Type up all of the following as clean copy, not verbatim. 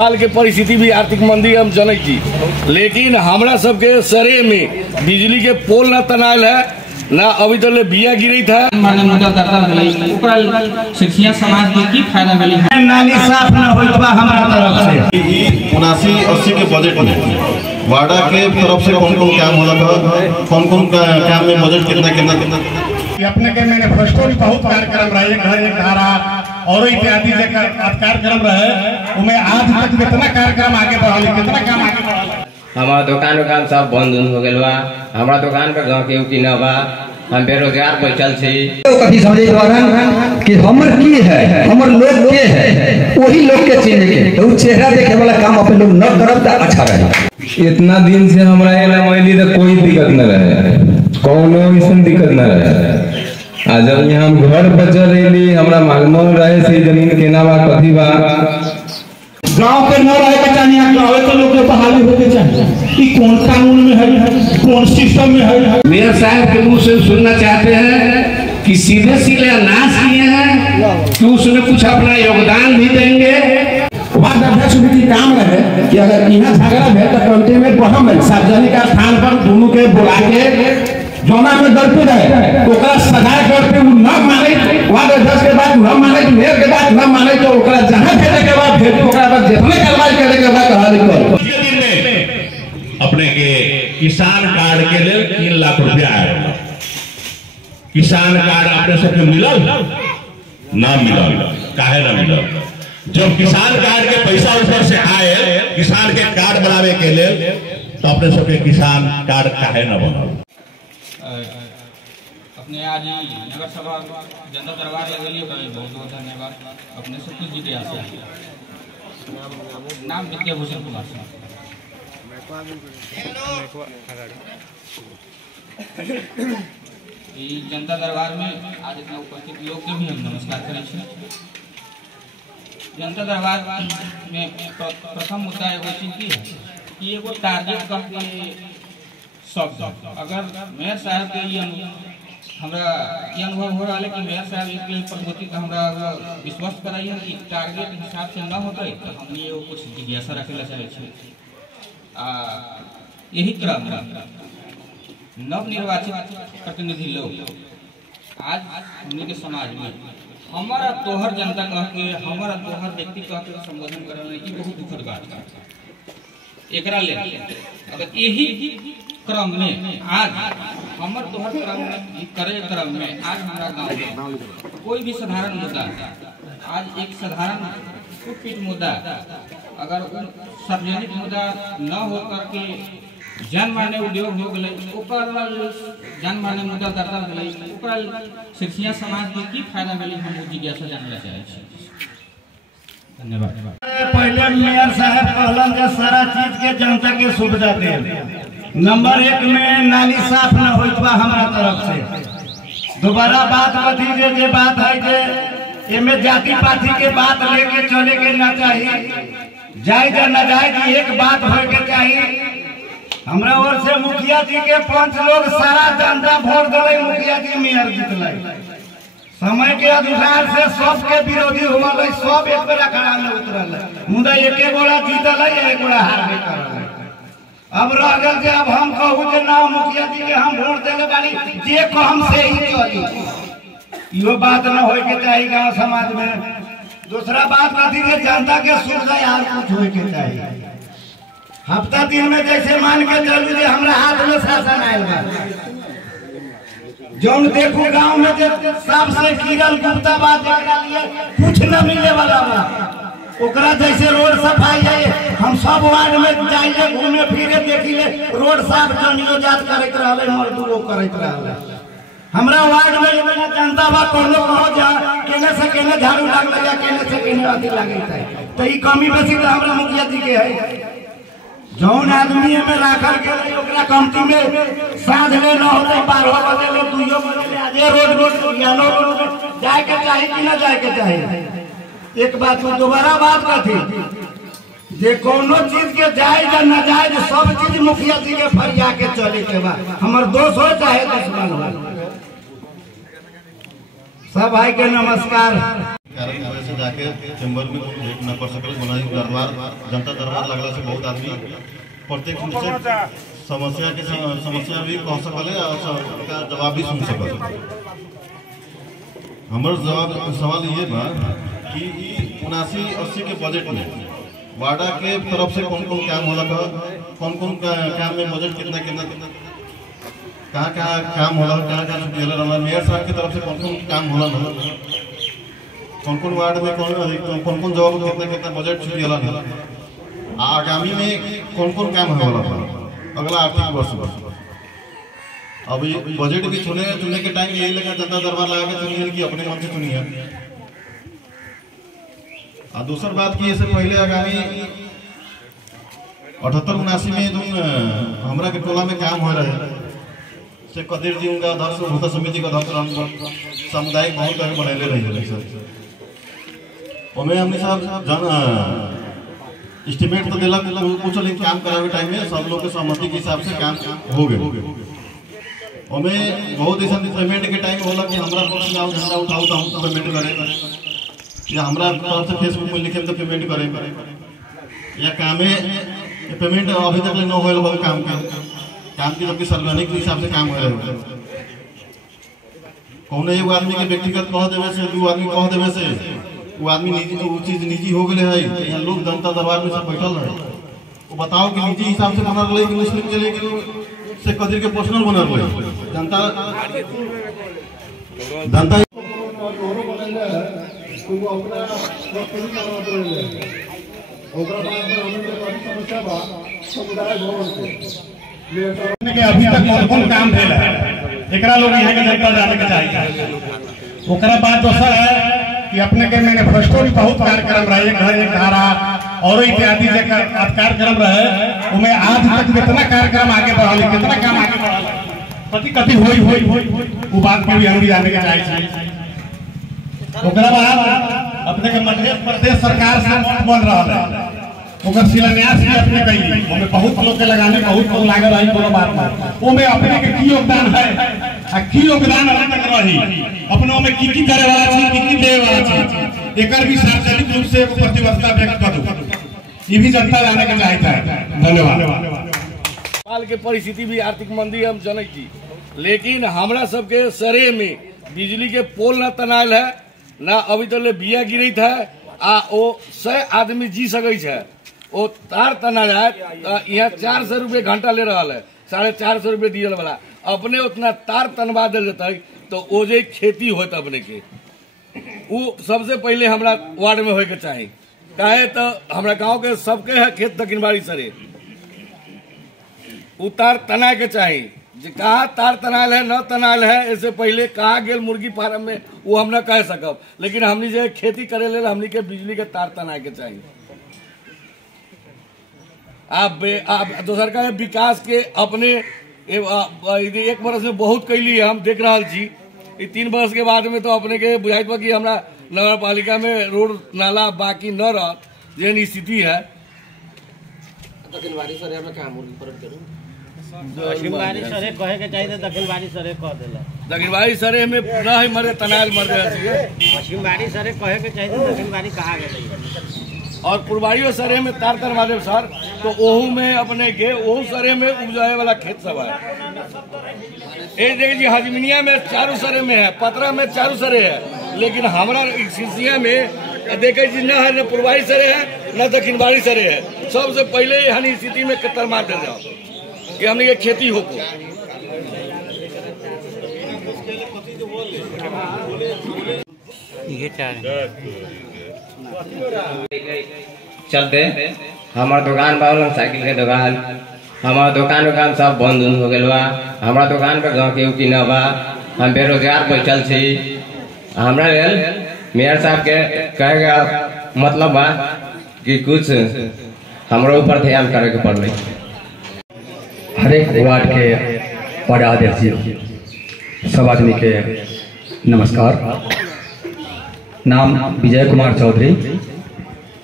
हाल के परिस्थिति भी आर्थिक मंदी हम जनै छी, लेकिन हमरा सबके सरे में बिजली के पोल न तनाल है, ना अभी तक बिया गिरी था। माने मुद्दा करता भले ऊपर शिक्षिया समाज के की फायदा भले नाली साफ न होई बा हमरा तरफ से। 79-80 के बजट में वार्डा के तरफ से कौन-कौन काम होला था, कौन-कौन काम में बजट कितना अपने के मैनिफेस्टो में बहुत कार्यक्रम रहे, घर एक धारा और इत्यादि कार्यक्रम रहे, उनमें आज तक कितना कार्यक्रम आगे बढ़ल, कितना काम आगे बढ़ल। हमारा दुकान सब बंद हो गया बा, हमारा दुकान पे गाँव के उठी न बा, हम बेरोजगार बैठल छी। कभी समझे कि हमर की है, हमर लोग के है, वही लोग के चिन्ह के तो चेहरा देखे वाला काम अपन लोग न करब त अच्छा रहे। इतना दिन से हमरा एला मैली तो कोई दिक्कत न रहे, कोनो ऐसन दिक्कत न रहे। आज जब यहाँ घर बचल रही, हमरा मालूम रहे से जमीन केना बा कथी बा। गांव के न रहे के चाहिए, गांव के लोग के बहाली होके चाहिए कि कौन कानून में है, कौन सिस्टम में है। मेयर साहब के मुंह से सुनना चाहते हैं कि सीधे शिलान्यास किए हैं कि उसमें कुछ अपना योगदान भी देंगे। वार्ड अध्यक्ष की काम रहे कि अगर यहाँ झगड़ा है तो कमिटी में बहम सार्वजनिक स्थान पर दोनों के बुला के जोना में दर्पित है तो सजा करके न माने, वार्ड अध्यक्ष के बाद न माने, मेयर के बाद न माने तो जहाँ भेजे के बाद भेज, जितने कार्रवाई करे के बाद अपने के किसान कार्ड के लिए 3 लाख रुपया आया। किसान कार्ड अपने सबके मिलल ना मिलल, काहे ना मिलल? जब किसान कार्ड के पैसा ऊपर से आए किसान के कार्ड बनावे के लिए तो अपने सबके किसान कार्ड काहे ना बनल? अपने आज नगर सभा जनता दरबार लगेली, बहुत बहुत धन्यवाद। अपने सब जी के आशा नाम विद्याभूषण कुमार साहब। जनता दरबार में आज इतना उपस्थित लोग के भी हम नमस्कार करें छे। जनता दरबार में प्रथम मुद्दा एगो चीज की है कि एगो टारगेट कह के सब अगर मेयर साहब के हमरा ये अनुभव हो रहा है कि मेयर साहब एक प्रगति का हमरा विश्वास कराइए कि टारगेट हिसाब से न होते तो हमने एगो कुछ जिज्ञासा रखे चाहे छे। यही क्रम नवनिर्वाचित प्रतिनिधि लोग आज हमने के समाज में हमारा तोहर जनता कह के, हमारा तोहर व्यक्ति कह के संबोधन करना ये बहुत दुखद बात है। एकरा ले अगर यही क्रम में आज हमर तोहर क्रम में आज हमारा गांव में कोई भी साधारण मुद्दा, आज एक साधारण टूट-पीट मुद्दा अगर सार्वजनिक मुद्दा न हो करके जनमान्य उद्योग हो गए, जनमान्य मुद्दा करता गए, शिक्षिया समाज के की फायदा मिली हम जिज्ञासा जानना चाहे छी। धन्यवाद। पहले मेयर साहब कहलन जे सारा चीज के जनता के सुविधा दे। नंबर 1 में नाली साफ न होई बा हमरा तरफ से। दोबारा बात कथी जे बात है जे एमे जाति पाति के बात लेके चले के ना चाहिए, जायज न जायज एक बात होय के चाहिए। हमरा ओर से मुखिया जी के 5 लोग सारा जनता वोट दिले, मुखिया जी मेयर जीतले। समय के अनुसार से सबके विरोधी हुआ, सब एक बेर अखाड़ा में उतरल, मुदा एके गोड़ा जीतल है, एक गोड़ा हार गए। अब रह गल जे अब हम कहूँ जे ना मुखिया जी के हम वोट देले बानी, जे कहम से ही चली। यो बात न होय के चाहिए गांव समाज में। दूसरा बात कथी जे जनता के सुविधा यार कुछ होय के चाहिए। हफ्ता दिन में जैसे मान के चलू जे हमरा हाथ में शासन आयल बा, जौन देखू गांव में जे सबसे गिरल गुप्ता बात जकरा लिए कुछ न मिले वाला बा, ओकरा जैसे रोड सफाई है, हम सब वार्ड में जाइए घूमे फिरे देखिले रोड साफ जनियो जात करत रहले, मजदूरो करत रहले। हमरा वार्ड में इतना जनता बा, कोनो कहो जा केने से केने झाड़ू लागले या केने से केने अथी लागत है, तो ई कमी बेसी तो हमरा मुखिया जी के है। जौन आदमी में राखल के ओकरा कमती में साँझ ले न होते 12 बजे ले 2 बजे ले आजे रोड ज्ञानो रोड में जाए के चाहिए कि न जाए के चाहिए। एक बात को दोबारा बात कथी जे कोनो चीज के जायज न जायज सब चीज मुखिया जी के फरिया के चले के बा, हमर दोस्त हो चाहे दुश्मन हो। सब भाई के नमस्कार। कारण की वजह से जाके चैम्बर में भेंट न कर सकल। दरबार जनता दरबार लगला से बहुत आदमी प्रत्येक रूप से समस्या भी कह सकल और सबका जवाब भी सुन सकल। हमारे सवाल ये बा कि 79-80 के बजट में वार्डा के तरफ से कौन कौन काम होला, कौन कौन काम में बजट कितना कहाँ काम होला, कहाँ छुट्टी होला, मेयर साहब की तरफ से कौन कौन काम होला, कौन कौन वार्ड में कौन कौन जगह को कितना बजट छुट्टी होला, आगामी में कौन कौन काम होला अगला आर्थिक वर्ष में। अभी बजट भी चुने के टाइम यही लगा जनता दरबार लगा के चुनिए कि अपने मन से चुनिए। और दूसरी बात की इससे पहले आगामी 78-79 में जो हमारा के टोला में काम हो रहा है से कदीर जी उनका अध्यक्ष होता समिति का अध्यक्ष सामुदायिक भवन का बनैले रही सर। उनमें हमने साहब एस्टिमेट तो दिला कुछ लेकिन काम करावे टाइम में सब लोग के सहमति के हिसाब से काम हो गए। हमें बहुत ऐसा पेमेंट के टाइम होला कि हमारा गाँव झंडा उठाओ तो हम पेमेंट करें या हमारा तरफ से फेसबुक में लिखे तो पेमेंट करें या कामे पेमेंट अभी तक न हो काम की जबकि सार्वजनिक हिसाब से काम हो रहे कौन एगो आदमी के व्यक्तिगत कह देवे से दो आदमी कह देवे से वो आदमी वो चीज निजी हो गए है। यहाँ लोग जनता दरबार में सब बैठल है वो बताओ कि निजी हिसाब से बनल रहे कि मुस्लिम के लिए से कदीर के पर्सनल बनल रहे जनता अभी तक कौन कौन काम भेल है एकरा लोग यहाँ के जनता जाने के चाहिए। ओकरा बाद दोसर है कि अपने के मैनिफेस्टो भी बहुत कार्यक्रम रहे, एक घर एक धारा और इत्यादि कार्यक्रम रहे उनमें आज तक कितना कार्यक्रम आगे बढ़ा कितना काम आगे बढ़ा कति कति होई वो बात में भी हम भी जाने के चाहिए। ओकरा बाद अपने के मध्य प्रदेश सरकार से मठ बन रहा है ओकर शिलान्यास भी अपने कही ओमे बहुत लोग के लगाने बहुत लोग लागल रही कोनो बात में ओमे अपने के की योगदान है आ की योगदान अभी तक रही अपनों में की करे वाला चीज की देवे वाला चीज एकर भी सार्वजनिक रूप से प्रतिबद्धता व्यक्त कर दो ये भी जनता जाने के चाहिए। धन्यवाद। हाल के परिस्थिति भी आर्थिक मंदी हम जनै छी लेकिन हमरा सबके सरे में बिजली के पोल न तनायल है ना अभी तक बिया गिरत है आ ओ 100 आदमी जी सकै छै ओ तार तना जाए यहाँ 400 रुपये घंटा ले रहा है 450 रुपये डीजल वाला अपने उतना तार तनवा दिल जते तो ओ जे खेती होत अपने के वो सबसे पहले हमरा वार्ड में होए के चाही काहे तो हमरा गांव के सबके है खेत दक्षिणबाड़ी सरे उतार तना के चाही कहा तार तनाल है न तनाल है इससे पहले कहा गेल मुर्गी फार्म में वो हम न कह सकब लेकिन हमनी जे खेती करे ले हमनी के बिजली के तार तना के चाहिए। आप दोसर का विकास के अपने 1 वर्ष में बहुत कैली हम देख रहा छी 3 वर्ष के बाद में तो अपने के बुझाइत बा कि हमरा नगर पालिका में रोड नाला बाकी न रह जेन स्थिति है। दक्षिणबाड़ी सरे में काम दक्षिणबाड़ी सरे कहे के चाहिए दक्षिणबाड़ी सरे कह देला दक्षिणबाड़ी सरे में न ही मरे तनाल मर रहे दक्षिणबाड़ी सरे कहे के चाहिए दक्षिणबाड़ी कहा गया और पूर्वाड़ियों सरे में तार तरवा दे सर तो ओहू में अपने के ओहू सरे में उपजाए वाला खेत सब है। एक देखिए हजमिनिया में 4 सरे में है पतरा में 4 सरे है लेकिन हमारा सिंसिया में देखे जी न है न पूर्वाड़ी सरे है न दक्षिणबाड़ी सरे है। सबसे पहले हनी स्थिति में कतर मार दे जाओ कि हमने ये खेती हो को चलते हमार दुकान पावल साइकिल के दुकान हमार दुकान सब बंद हो गए बा हमारा दुकान पे गाँव के न बा हम बेरोजगार बैठल छी हमरा लेल मेयर साहब के कहेगा मतलब बा कि कुछ हमारे ऊपर ध्यान करे के पड़े। हर एक वार्ड के पदाध्यक्ष सब आदमी के नमस्कार। नाम विजय कुमार चौधरी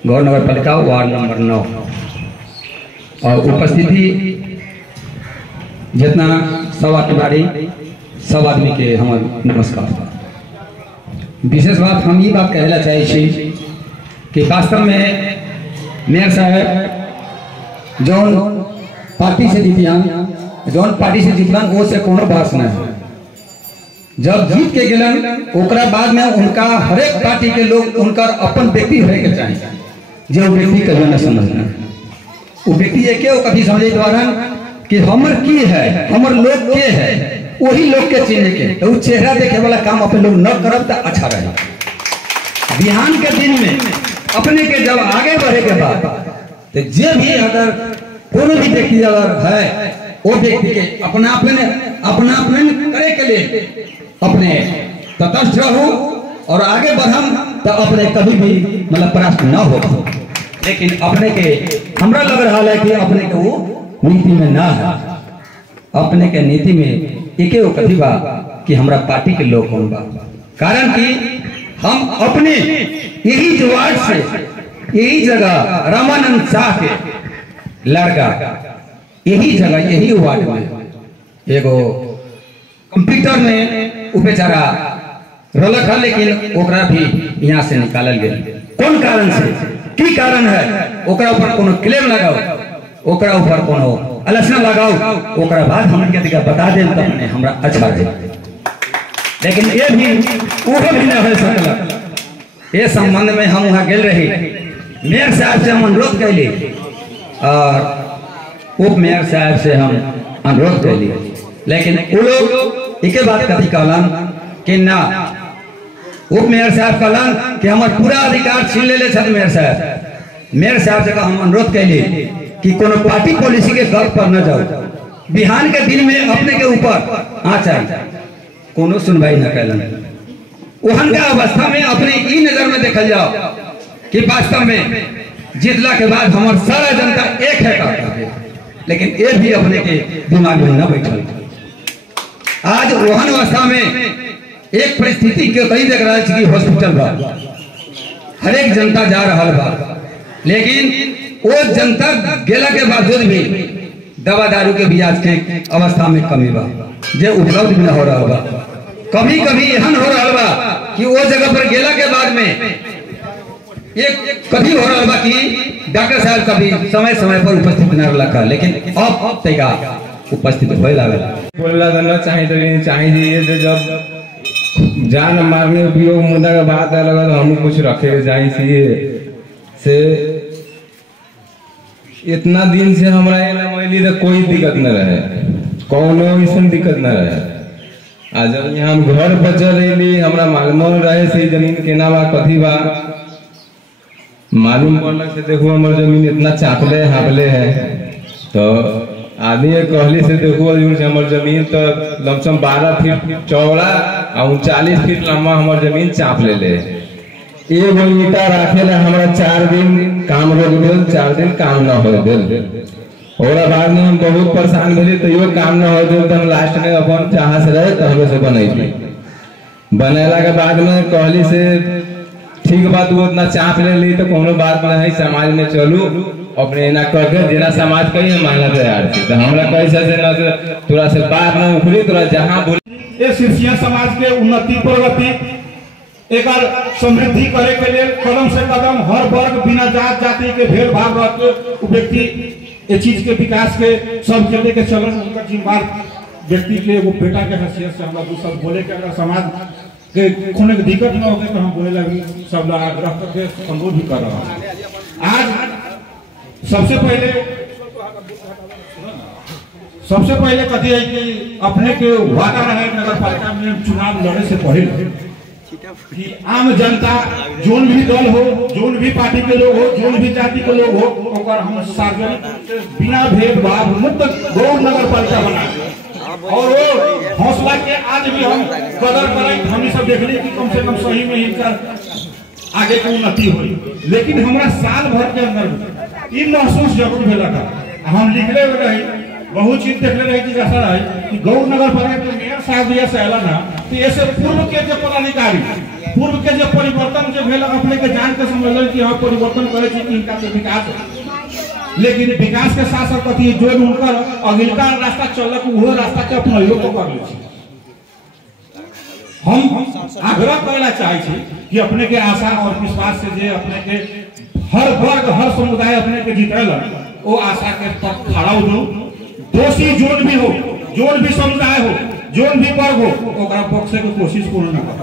गौर नगर पालिका वार्ड नंबर 9 और उपस्थिति जितना सब आदमी के हमारे नमस्कार। विशेष बात हम ये बात कहला चाहे छी कि वास्तव में मेयर साहब जौन पार्टी से जीतियान जौन पार्टी से जीतलन वो से कोनो बात नहीं है। जब जीत के गेलन ओकरा बाद में उनका हरेक पार्टी के लोग उनकर अपन व्यक्ति होने के चाहिए जो व्यक्ति कभी न समझना वो व्यक्ति एक कभी समझे द्वारा कि हमर की है हमर लोग के है वही लोग के चिन्ह के तो चेहरा देखे वाला काम अपने लोग न करब तो अच्छा रहे। बिहान के दिन में अपने के जब आगे बढ़े के बाद तो जे भी अगर कोनो भी व्यक्ति अगर है वो व्यक्ति के अपना करे के लिए अपने तटस्थ रहो और आगे बढ़म तो अपने कभी भी मतलब परास्त न हो। लेकिन अपने के हमरा लग रहा है कि अपने के वो नीति में ना है। अपने के नीति में एक कथी बा कि हमरा पार्टी के लोग कौन बा कारण कि हम अपने यही वार्ड से यही जगह रामानंद शाह के लड़का यही जगह यही वार्ड में एगो कंप्यूटर में वो बेचारा रलक है लेकिन ओकरा भी यहाँ से निकालल गया। कौन कारण से की कारण है ओकरा ऊपर कोनो क्लेम लगाओ ओकरा ऊपर कोनो आलोचना लगाओ ओकरा बाद हम के दिखा बता दें तो हमने हमरा अच्छा रहे। लेकिन ये भी वो भी न हो सकल। ये संबंध में हम वहाँ गेल रही मेयर साहब से हम अनुरोध कैली और उप मेयर साहब से हम अनुरोध कैली लेकिन वो लोग एक बात कथी कहलन कि ना उप मेयर साहब कहलन कि हमार पूरा अधिकार छीन ले मेयर साहब से हम अनुरोध कैली कि कोनो पार्टी पॉलिसी के गप पर न जाओ। बिहान के दिन में अपने के ऊपर आचार कोनो सुनवाई न कैलन। ओहन का अवस्था में अपने ई नजर में देखल जाओ कि वास्तव में जीतला के बाद हमार सारा जनता एक है का लेकिन ये भी अपने के दिमाग में न बैठल। आज ओहन अवस्था में एक परिस्थिति के कहीं देख रहा है कि हॉस्पिटल बा हर एक जनता जा रहा बा लेकिन वो जनता गेला के बावजूद भी दवा दारू के भी आज के अवस्था में कमी बा जे उपलब्ध भी न हो रहा बा। कभी कभी एहन हो रहा बा कि वो जगह पर गेला के बाद में एक कभी हो रहा बा कि डॉक्टर साहब कभी समय समय पर उपस्थित न रखा लेकिन अब तैका उपस्थित होए लागल। बोलला देना चाहिए जब जान मारने उपयोग मुद्दा का बात है लगा तो हम कुछ रखे चाहिए से इतना दिन से हमरा मैली तो कोई दिक्कत न रहे कौनो ऐसा दिक्कत न रहे। आज जब यहाँ हम घर बचल रही हमरा मालूम रहे से जमीन केना बा कथी बा मालूम पड़ल से देखो हमार जमीन इतना चापले हापले है तो आदमी कहली से देखो हमार जमीन तो लमसम 12 फीट चौड़ा और 39 फीट लंबा हमार जमीन चाप ले एगो ईटा रखे ला हमारा 4 दिन काम रोक दिल 4 दिन काम न हो दिल और बाद में हम बहुत परेशान भेली तो यो काम न हो दिल तो हम लास्ट में अपन जहाँ से रहे तो हमें से बनैली बनेला के बाद में कहली से ठीक बात वो उतना चाप ले ली तो कोनो बात नहीं समाज में चलू अपने ना करके जेना समाज कही हम मानला तैयार थी तो हमरा कैसे से ना थोड़ा से बात ना उखड़ी थोड़ा जहां बोल ए सिरसिया समाज के उन्नति प्रगति एक समृद्धि करे के लिए कदम से कदम हर वर्ग बिना जात जाति के भेदभाव रखते व्यक्ति ये चीज के विकास के सब के लेके चलन उनका जिम्मेदार व्यक्ति के वो बेटा के हैसियत से हम लोग सब बोले के अगर समाज के खून की दिक्कत न होगी तो हम बोले लगी सब लोग आग्रह करके अनुरोध भी कर रहा हूँ। आज सबसे पहले कथी है कि अपने के वादा रहे नगर पालिका में चुनाव लड़े से पहले कि आम जनता जोन भी दल हो जोन भी पार्टी के लोग हो जोन भी जाति के लोग हो और हम सार्वजनिक बिना भेदभाव मुक्त गौर नगर पालिका बना और वो हौसला के आज भी हम कदर करें हम सब देख ली कि कम से कम सही में इनका आगे की उन्नति हुई। लेकिन हमारा साल भर के अंदर ये महसूस जरूर भेला था हम लिखले रही बहुत चीज देखले रही कि ऐसा है कि गौर नगर पालिका के मेयर साहब दिया से आला ना तो ऐसे पूर्व के जो पदाधिकारी पूर्व के जो परिवर्तन जो भेल अपने के जान के समझल कि हम परिवर्तन करे छी इनका से विकास लेकिन विकास के साथ साथ कथी जो उनकर अगिलका रास्ता चलक वो रास्ता के अपना योग कर ले हम आग्रह करना चाहे छी कि अपने के आशा और विश्वास से जे अपने के हर वर्ग हर समुदाय अपने के जीतल वो आशा के पक्ष खड़ा हो। दोषी जोन भी हो, जोन भी समुदाय हो, जोन भी वर्ग हो, ओकरा बख्शे के कोशिश कोनो न कर।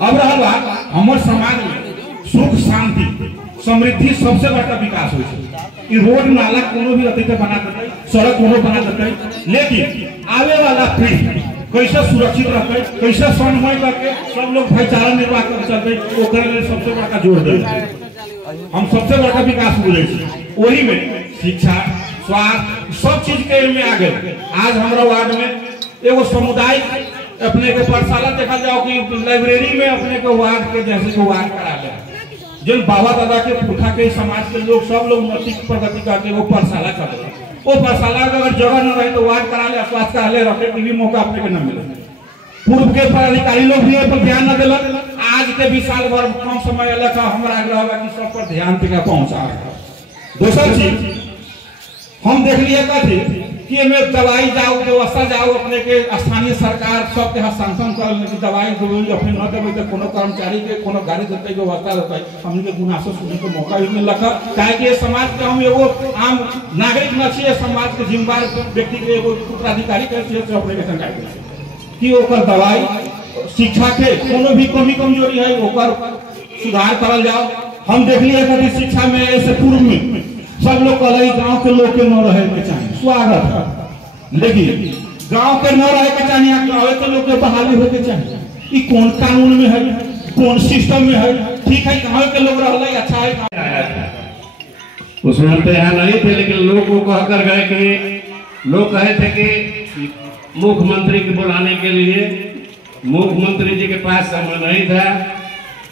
अब रहल बात हमर समाज में सुख शांति समृद्धि सबसे बड़का विकास हो छै। ई रोड नाला कोनो भी अति बना देते, सड़क कोनो बना देते, लेकिन आवे वाला पीढ़ी कैसे सुरक्षित रहते, कैसे समन्वय करके सब लोग भाईचारा निर्वाह कर चलते, ओकरा लेल सबसे बड़का जोर दे। हम सबसे बड़का विकास बुझे छी, वही में शिक्षा स्वास्थ्य सब चीज के में आगे। आज हमारा वार्ड में एगो समुदाय अपने के पाठशाला देखा जाओ कि लाइब्रेरी में अपने के वार्ड के जैसे को वार्ड करा ले, जिन बाबा दादा के पुरखा के समाज के लोग सब लोग उन्नति प्रगति करके वो पाठशाला कर रहे। वो पाठशाला अगर जगह न रहे तो वार्ड करा ले, स्वास्थ्य करा ले, रखे टीवी मौका अपने के न मिले। पूर्व के पदाधिकारी लोग भी पर ध्यान न दिलक, आज के भी साल भर कम समय अलग हमारा आग्रह होगा कि सब पर ध्यान टिका पहुंचा। दूसरा चीज हम देख लिए कि में दवाई जाओ व्यवस्था जाओ अपने के स्थानीय सरकार सबके हस्तांतरण कर दवाई अपने न देवे तो कोनो कर्मचारी के कोनो गाड़ी देते व्यवस्था देते, हमने के गुनासो सुनने को मौका भी मिल रखा। काहे समाज के हम एगो आम नागरिक न छे, समाज के जिम्मेदार व्यक्ति के एगो उत्तराधिकारी के अपने के संकल्प कि ओकर दवाई शिक्षा के कोनो भी कमी कमजोरी है ओकर सुधार करल जाओ। हम देख लिए कि शिक्षा में ऐसे पूर्व में सब लोग कह रहे गांव के लोग के न रहे के चाहिए, स्वागत है, लेकिन गांव के न रहे के चाहिए, गांव के लोग के बहाली हो के चाहिए। ये कौन कानून में है, कौन सिस्टम में है? ठीक है गांव के लोग रह अच्छा है, उसमें हम तो यहाँ नहीं थे, लेकिन लोग को कह कर गए कि लोग कहे थे कि मुख्यमंत्री को बुलाने के लिए मुख्यमंत्री जी के पास समय नहीं था।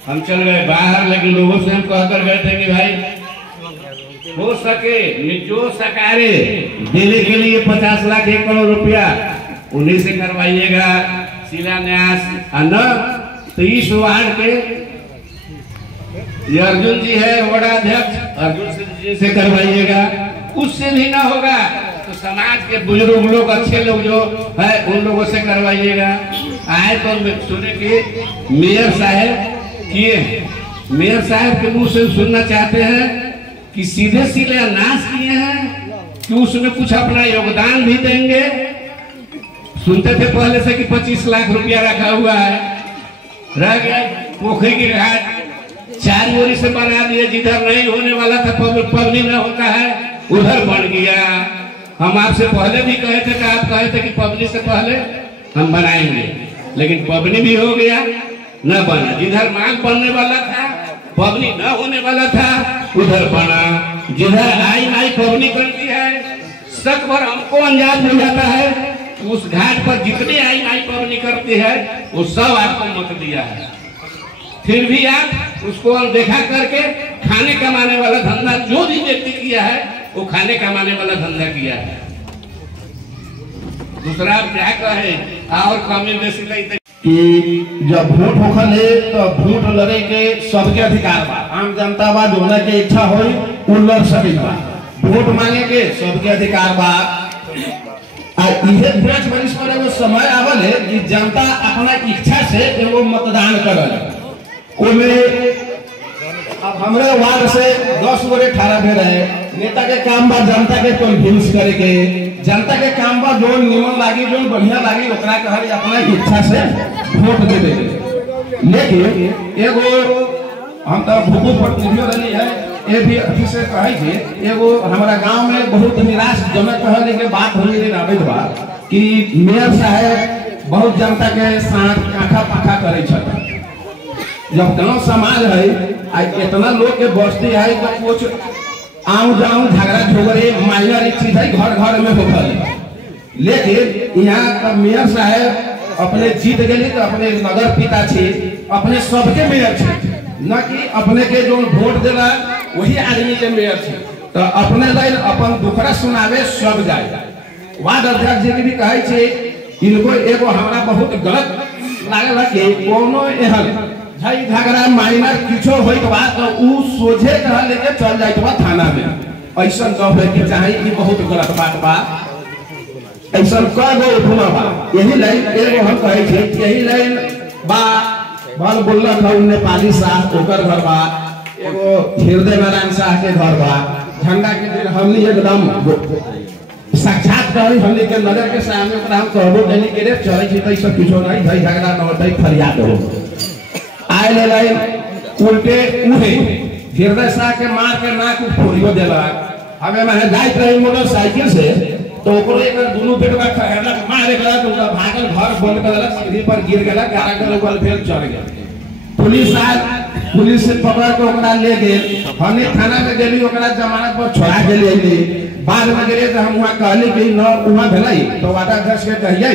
हम चल गए बाहर, लेकिन लोगों से हम कह कर गए थे कि भाई हो सके जो सरकारे देने के लिए 50 लाख 1 करोड़ रुपया उन्हीं से करवाइएगा शिलान्यास, न तो इस वार्ड के ये अर्जुन जी है वार्डाध्यक्ष, अर्जुन जी से करवाइएगा। उससे भी ना होगा तो समाज के बुजुर्ग लोग अच्छे लोग जो है उन लोगों से करवाइएगा। आए तो सुने कि मेयर साहब किए, मेयर साहब के मुंह से सुनना चाहते हैं कि सीधे सीधे नाश किए हैं कि उसमें कुछ अपना योगदान भी देंगे। सुनते थे पहले से कि 25 लाख रुपया रखा हुआ है, रह गया पोखरी की घाट 4 ओरी से बना दिए, जिधर नहीं होने वाला था पबनी न होता है उधर बन गया। हम आपसे पहले भी कहे थे कि आप कहे थे कि पबनी से पहले हम बनाएंगे, लेकिन पबनी भी हो गया न बना। जिधर मांग बनने वाला था पबनी न होने वाला था उधर बना। जिधर आई पबनी बनती है शक भर हमको अंजाद हो जाता है कि उस घाट पर जितने आई पबनी करती है वो सब आपको मत दिया है, फिर भी आप उसको अनदेखा करके खाने कमाने वाला धंधा जो भी व्यक्ति किया है वो खाने कमाने वाला धंधा किया है। दूसरा क्या कहे और कमी बेसी नहीं कि जब वोट होखले तो वोट लड़े के सबके अधिकार बा, आम जनता बा जोना के इच्छा होई उ लड़ सके बा, वोट मांगे के सबके अधिकार बा। आ इहे 5 वर्ष पर एगो समय आवल है कि जनता अपना इच्छा से एगो मतदान करल। ओमे अब हमरे वार्ड से 10 गोरे 18 भेल रहे, नेता के काम बा जनता के कन्विंस करे के, जनता के काम बा जो निमन लागी जो बढ़िया लागी ओकरा कहल अपना इच्छा से वोट दे दे। लेकिन एगो हम तो भूखो प्रतिनिधि रही है, ये भी अभी से कहे कि एगो हमारा गांव में बहुत निराशजनक कहने के बात होने दिन आबे बा कि मेयर साहब बहुत जनता के साथ काखा पाखा करे छथि। जब गांव समाज है इतना लोग के बस्ती है तो कुछ आऊ जाऊ झगड़ा झोगड़े माइनर चीज है घर घर में होखल, लेकिन यहाँ का मेयर साहब अपने जीत गए तो अपने नगर पिता छे, अपने सबके मेयर छे, न कि अपने के जो वोट देला वही आदमी के मेयर छे। तो अपने लाइन अपन दुखड़ा सुनावे सब जाए। वार्ड अध्यक्ष जी भी कहे छे इनको एगो हमरा बहुत गलत लागल कि कोनो एहन झई झगड़ा माइनर किछो होइत बा तो उ सोझे कह लेके चल जाइत बा थाना में, ऐसा न होए कि चाहे ई बहुत गलत बात बा। ऐसा कय गो उपमा बा यही लाइन एगो हम कहे थे यही लाइन बा बाल बोलला था नेपाली साहब ओकर घर बा एगो हृदय नारायण साह के घर बा झंडा के दिन हमनी एकदम साक्षात करी हमनी के नजर के सामने ओकरा हम कहबो नहीं के रे चले छी त सब कुछो नहीं धई झगड़ा न होतई फरियाद हो आए ले लाइन उल्टे उहे हृदय साह के मार के नाक फोड़ियो देला हमें मैं जाइत रही मोटरसाइकिल से तो ओकरो एक दोनों पेट में खहरला मारे गला तो भागल घर बंद कर देला सीढ़ी पर गिर गेला गारा के ऊपर फेल चढ़ गया पुलिस से पकड़ के ओकरा ले गेल हमने थाना में गेली ओकरा जमानत पर छोड़ा गेली आइली बाद में गेले तो हम वहां कहली कि न वहां भेलाई तो वादा अध्यक्ष के कहिए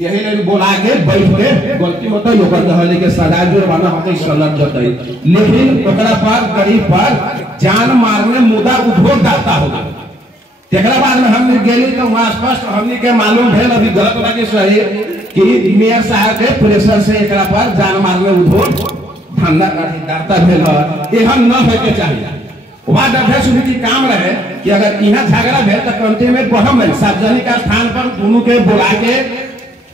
यही ने बोला के बैठ के गलती होता है ओकर कहले के सजा जुर्माना होते सलत जतई लेकिन ओकरा पर गरीब पर जान मारने मुद्दा उद्भोग दाता होगा एकरा बाद में हमने गेली तो वहां स्पष्ट हमने के मालूम भेल अभी गलत लगे सही कि मेयर साहब के प्रेशर से एकरा पर जान मारने उद्भोग धंधा दाता भेल एहन न होय के चाहिए वार्ड अध्यक्ष की काम रहे कि अगर यहाँ झगड़ा भेल तो कंटे में बहम सार्वजनिक स्थान पर दोनों के बुला के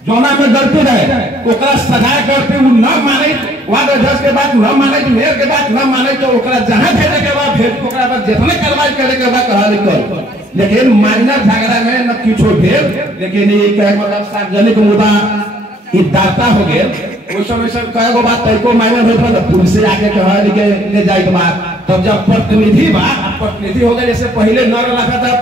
जोना में गलती रहे ओकरा सजा करते वो न माने वार्ड अध्यक्ष के बात न माने मेयर के बात न माने तो ओकरा जहां भेजे के बाद भेज ओकरा बाद जितने कार्रवाई करे के बाद कहल कर लेकिन माइनर झगड़ा में न किछो भेल लेकिन ये कहे मतलब सार्वजनिक मुद्दा ई दाता हो गेल ओइ समय सब कहे गो बात तैको माइनर होत तो पुलिस से आके कहल के ले जाए के बाद तब जब प्रतिनिधि हो गए जैसे पहले न रखा था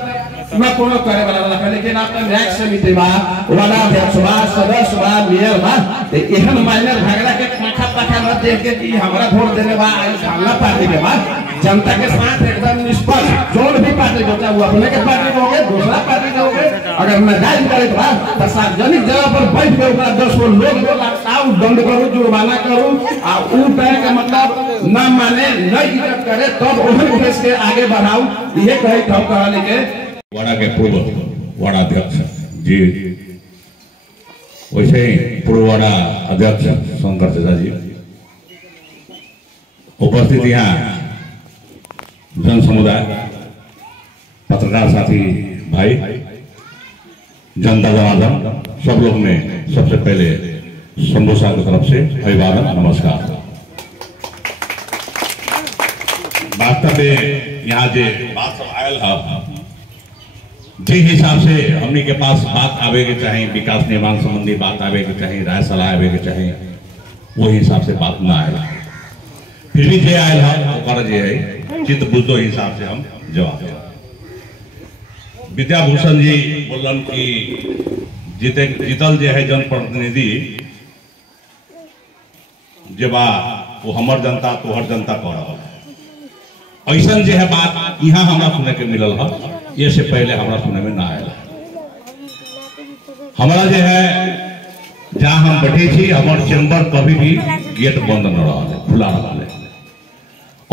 मैं कोनो करे वाला रखा लेकिन आपका न्याय समिति बा वाला अध्यक्ष बा सदस्य बा मेयर बा तो एहन माइनर झगड़ा के पाखा पाखा न देख के कि हमरा वोट देने बा सामना पार्टी के बाद जनता के साथ एकदम निष्पक्ष जोन भी पार्टी होता वो अपने के पार्टी के होगे दूसरा पार्टी के होगे अगर नाजायज करे बा तो सार्वजनिक जगह पर बैठ के ओकरा 10 गो लोग लाऊ दंड करू जुर्माना करू आ ऊ कहे के मतलब न माने न इज्जत करे तब ओहन केस के आगे बढ़ाऊ ये कहे ठौ कहले के वाड़ा के पूर्व वाड़ा अध्यक्ष जी वैसे ही पूर्व वाड़ा अध्यक्ष शंकर चाचा जी उपस्थित यहाँ जन समुदाय पत्रकार साथी भाई जनता जनार्दन सब लोग में सबसे पहले शंभू साहब की तरफ से अभिवादन नमस्कार। वास्तव में यहाँ जो बात सब आयल है जिस हिसाब से हमने के पास बात आवे के चाहे विकास निर्माण संबंधी बात आवे के चाहे राय सलाह आवे के चाहे वो हिसाब से बात ना आए फिर भी जे आयल है जे है चित्त बुद्धो हिसाब से हम जवाब दें। विद्याभूषण जी बोलन कि जीतल जे है जनप्रतिनिधि जे बा वो हमर जनता तोहर जनता कह रहा है ऐसा जो है बात यहाँ हमरा सुने के मिलल है ये से पहले हमरा सुने में ना आया हमारा जो है जहाँ हम बैठे थी हमारे चैम्बर कभी भी गेट बंद न रहा है खुला रहा है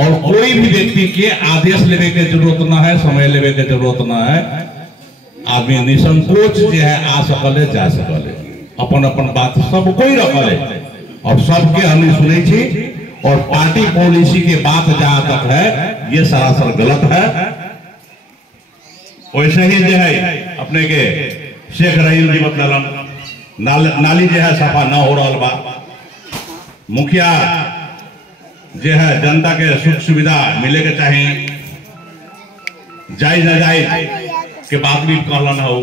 और कोई भी व्यक्ति के आदेश लेने की जरूरत ना है समय लेने की जरूरत ना है आदमी निसंकोच जो है आ सकले जा सकले अपन अपन बात सब कोई रखले और सबके हमने सुने थी और पार्टी पॉलिसी के बात जहां तक है ये सरासर गलत है। वैसे ही जो है अपने के शेख रहीम जी मतलब नाली जो है सफा न हो रहा बा मुखिया जो है जनता के सुख सुविधा मिले के चाहे जायज न जायज के बात भी कहलन हो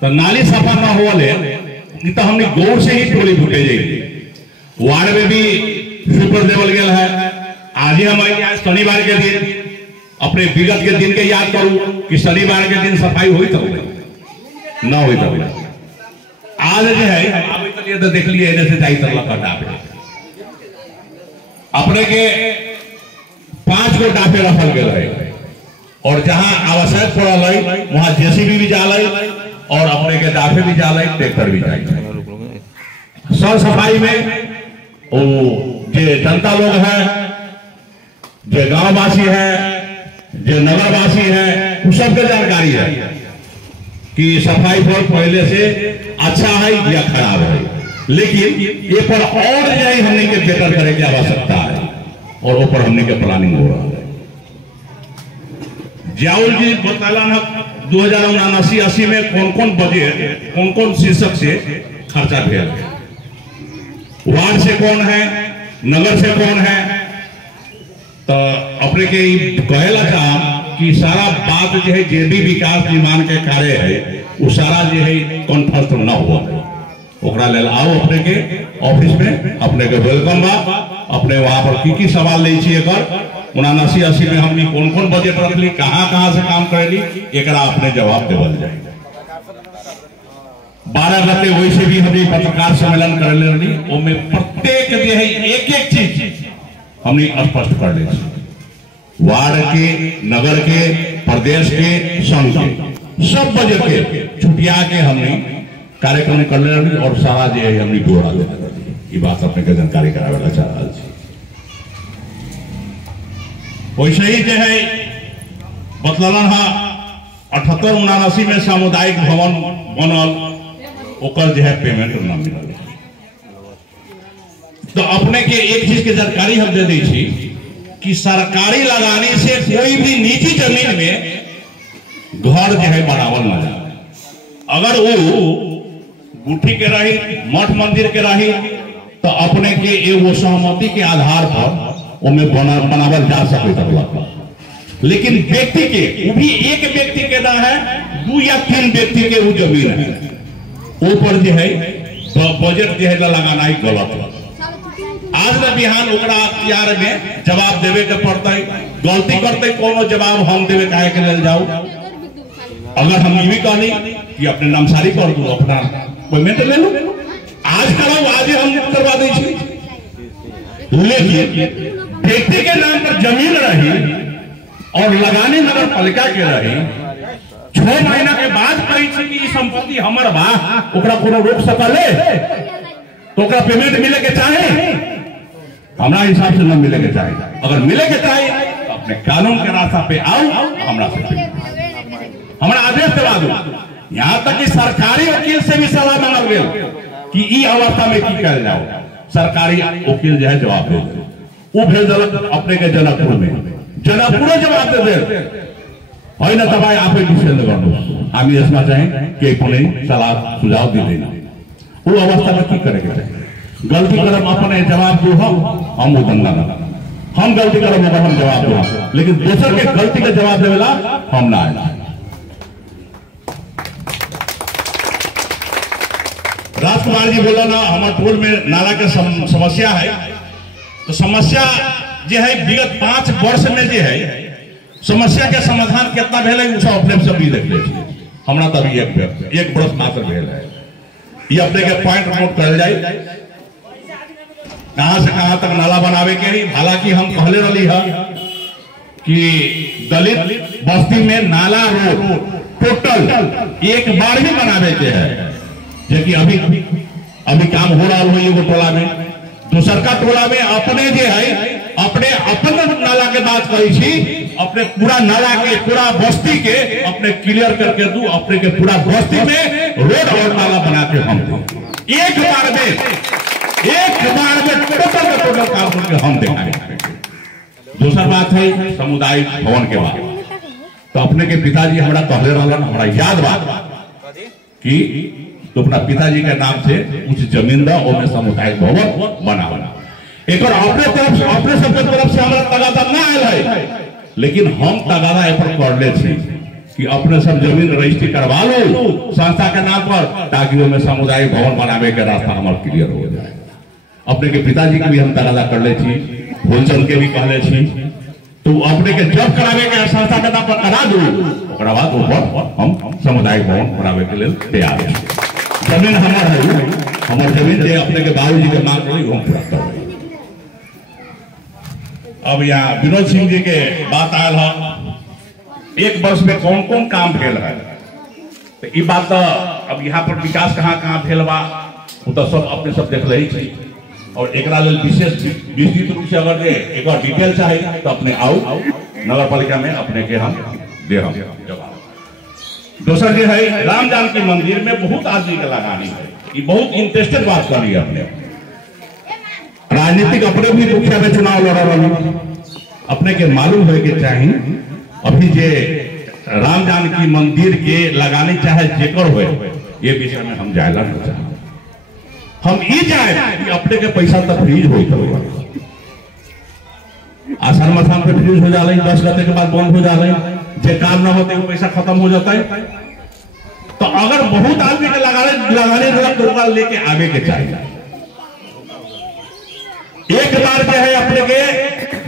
तो नाली सफा न हो तो हमने गौर से ही टोली फूटे जाएगी वार्ड में भी सुपर देवल गया है आज ही हम शनिवार के दिन अपने विगत के दिन के याद करूं कि शनिवार के दिन सफाई हुई तब न हुई तब आज जो है तो देख लिए जैसे जाई डापे अपने के 5 गो डापे रखल गए और जहां आवश्यक पड़ल वहां जेसीबी भी जाल और अपने के डापे भी जाल ट्रैक्टर भी जाए सर सफाई में वो जो जनता लोग हैं जो गांव वासी है जो नगर वासी है उस सबके जानकारी है कि सफाई पर पहले से अच्छा है या खराब है लेकिन ये पर और जाए हमने के बेटर करे की आवश्यकता है और ऊपर हमने के प्लानिंग हो रहा है। जाउल जी बताला 2079-80 में कौन कौन बजट कौन कौन शीर्षक से खर्चा भेल, वार्ड से कौन है, नगर से कौन है। तो अपने के कहेला था कि सारा बात जो है जे भी विकास निर्माण के कार्य है वो सारा जो है कॉन्फ्रेंस न हुआ ओकरा लेल आओ अपने के ऑफिस में, अपने के वेलकम बा। अपने वहां पर की सवाल ले छी एकर 79-80 में हमनी कौन कौन बजट रखली, कहाँ से काम करेली, एकरा अपने जवाब देवल जाए। 12 गते वैसे भी हमने पत्रकार सम्मेलन करे रही, ओमे प्रत्येक जो है एक चीज हमने स्पष्ट कर ले, वार्ड के, नगर के, प्रदेश के, संघ के सब बजट के छुटिया के हमने कार्यक्रम कर रही और सारा जो है हमने जोड़ा देना ये बात अपने के जानकारी करावेला चाह रहा छी। वैसे ही जो है बतलन हा 78-79 में सामुदायिक भवन बनल, ओकर जो है पेमेंट न मिलल। तो अपने के एक चीज के जानकारी हम दे दी छी कि सरकारी लगाने से कोई भी निजी जमीन में घर जो है बनावल न जाए। अगर वो गुठी के रही, मठ मंदिर के रही, तो अपने के एगो सहमति के आधार पर उनमें बनावल जा सके। लेकिन व्यक्ति के, वो भी एक व्यक्ति के ना है, 2 या 3 व्यक्ति के वो जमीन है, ऊपर जो है बजट जो है लगाना ही गलत है। आज न बिहान ओकरा अख्तियार में जवाब देवे के पड़ते, गलती करते कोनो जवाब हम देवे काहे के लेल जाओ। अगर हम ये भी कहनी कि अपने नामसारी कर दो, अपना पेमेंट ले लो, आज करो, आज ही हम करवा दे। लेकिन व्यक्ति के नाम पर जमीन रही और लगाने नगर पालिका के रही, 6 महीना के बाद कही कि संपत्ति हमर बा, ओकरा कोनो रोक सकले, तो ओकरा पेमेंट मिले के चाहे, हमारा हिसाब से न मिले के चाहे। अगर मिले के चाहे तो अपने कानून के रास्ता पे आओ, हमरा से हमारा आदेश दबा दो। यहाँ तक कि सरकारी वकील से भी सलाह मांगल गया कि ई अवस्था में की कल जाओ। सरकारी वकील जो है जवाब दे, वो भेज दिल अपने के जनकपुर में, जनकपुर जवाब दे दे है ना, तब आप डिसीजन कर आम इसमें चाहे कि पुणे सलाह सुझाव दी देना। वो अवस्था में की करे के चाहिए। गलती करम अपने जवाब दो, हम वो दंगा ना, हम गलती करम अगर हम जवाब दो, लेकिन दूसर के गलती के जवाब देवेला हम ना आए। राजकुमार जी बोला ना हमारे टोल में नाला के समस्या है, तो समस्या जो है विगत 5 वर्ष में जो है समस्या के समाधान कितना भेल है अपने सब भी देख ले। हमरा तभी एक वर्ष मात्र भेल है, ये अपने के पॉइंट नोट कर जाए कहां से कहां तक नाला बनावे के। हालांकि हम कहले रही है कि दलित बस्ती में नाला रोड टोटल एक बार ही बनावे के है, जो कि अभी काम हो रहा हो एगो टोला में, दूसर का टोला में अपने जो है अपने अपन नाला के बात कही थी, अपने पूरा नाला के पूरा बस्ती के अपने क्लियर करके दू, अपने के पूरा बस्ती में रोड और नाला बना के हम दे एक बार में टोटल काम करके हम देंगे। दूसरा बात है सामुदायिक भवन के बारे में, तो अपने के पिताजी हमारा कहले रहलन, हमारा याद बात कि तो अपना पिताजी के नाम से कुछ जमीन दा और सामुदायिक भवन बना एक और अपने सबके तरफ से हमारा तगादा ना आयल है, लेकिन हम तगादा पर कर ले कि अपने सब जमीन रजिस्ट्री करवा लो संस्था के नाम पर, ताकि वो सामुदायिक भवन बनावे के रास्ता हमारा क्लियर हो जाए। अपने के पिताजी के भी हम तगादा कर ले, भूलचंद के भी कहले छी, तो अपने के जब करावे के संस्था के नाम पर करा दू, ओकरा बाद ऊपर हम सामुदायिक भवन बनावे के लिए तैयार है। जमीन हमार है, हमार जमीन दे अपने के बाबूजी के मांग रही हम पूरा कर रहे। अब यहाँ विनोद सिंह जी के बात आयल है, 1 वर्ष में कौन कौन काम भेल है, तो ये बात तो अब यहाँ पर विकास कहाँ भेल बा वो तो सब अपने सब देख रही थी, और एक विशेष विस्तृत रूप से अगर एक और डिटेल चाहिए तो अपने आओ नगर पालिका में अपने के हम दे हम जवाब। दूसरा जो है राम जानकी मंदिर में बहुत आदमी के लगानी है, ये बहुत इंटरेस्टेड बात कर रही है। अपने राजनीतिक अपने भी मुखिया में चुनाव लड़ा रही, अपने के मालूम है कि चाहिए अभी जे राम जानकी मंदिर के लगाने चाहे जेकर हो ये विषय में हम जायला न चाहे। हम ये जाए कि अपने के पैसा तक फ्रीज हो आषाढ़ मसान पे फ्रीज हो जाए 10 गते के बाद बंद हो जाए जे काम न होते वो पैसा खत्म हो जाता है। तो अगर बहुत आदमी के लगाने तो लेके आगे के चाहिए। एक बार जो है अपने के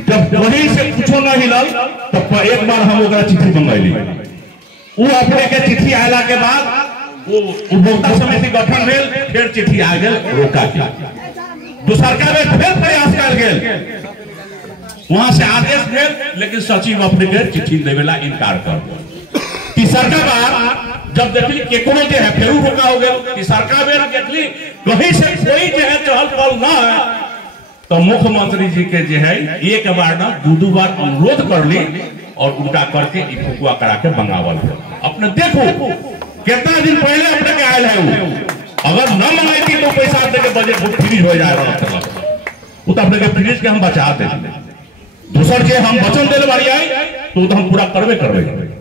जब वहीं से कुछो न हिलल तो एक बार हम ओकरा चिट्ठी मंगैली वो अपने के चिट्ठी आयला के बाद वो उपभोक्ता समिति गठन भेल फिर चिट्ठी आ गेल रोका के दूसरका बेर फिर प्रयास कल गेल वहां से आदेश भेल लेकिन सचिव अपने के चिट्ठी देवेला इनकार कर तीसरका बार जब देखली केकरो जो है फिर रोका हो गया तीसरका बेर देखली कहीं से कोई जो है चहल पहल न है तो मुख्यमंत्री जी के जो है एक बार ना दो बार अनुरोध कर ली और उनका करके फुकुआ करा के मंगावल अपने देखो कितना दिन पहले अपने के आयल है वो अगर न मंगाई तो पैसा अपने के बजट फ्रीज हो जाएगा वो तो अपने के फ्रीज के हम बचा देते दूसर के हम वचन दिल बारी आए तो हम पूरा करवे